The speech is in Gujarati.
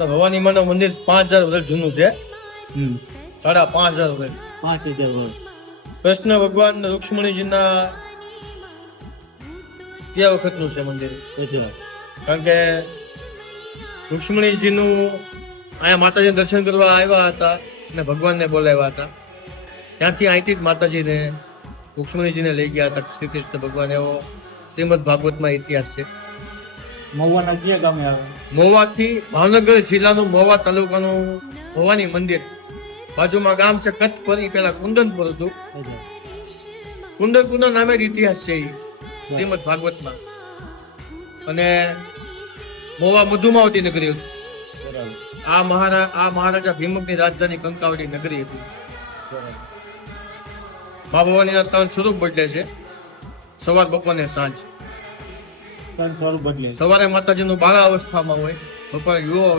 તો ભવાની માનું મંદિર 5000 વર્ષ જૂનું છે. 5000 વર્ષ. 5000 વર્ષ. કૃષ્ણ ભગવાન રુક્ષ્મણીજીના ત્યાં વખતનું છે મંદિર. અચ્છા. કારણ કે રુક્ષ્મણીજીનું અહીંયા માતાજી દર્શન કરવા આવ્યા હતા અને ભગવાનને બોલાવ્યા હતા. ત્યાંથી અહીંથી જ માતાજીને રુક્ષ્મણીજીને લઈ ગયા હતા શ્રી કૃષ્ણ ભગવાન. એવો શ્રીમદ ભાગવતમાં ઇતિહાસ છે. મહુવાના કયા ગામે આવે? મહુવાથી ભાવનગર જિલ્લાનું મહુવા તાલુકાનું ભવાની મંદિર. બાજુમાં ગામ છે કચ્છપુર. પેલા કુંદનપુર હતું. અચ્છા. કુંદનપુરના નામે જ ઇતિહાસ છે ઈ શ્રીમદ ભાગવતમાં. અને મહુવા મધુમાવતી નગરી હતી. બરાબર. આ મહારાજા ભીમકની રાજધાની કંકાવટી નગરી હતી. બરાબર. મા ભવાનીના 3 સ્વરૂપ બદલે છે, સવાર બપોર ને સાંજ. 3 સ્વરૂપ બદલે. સવારે માતાજીનું બાળા અવસ્થામાં હોય, બપોરે યુવા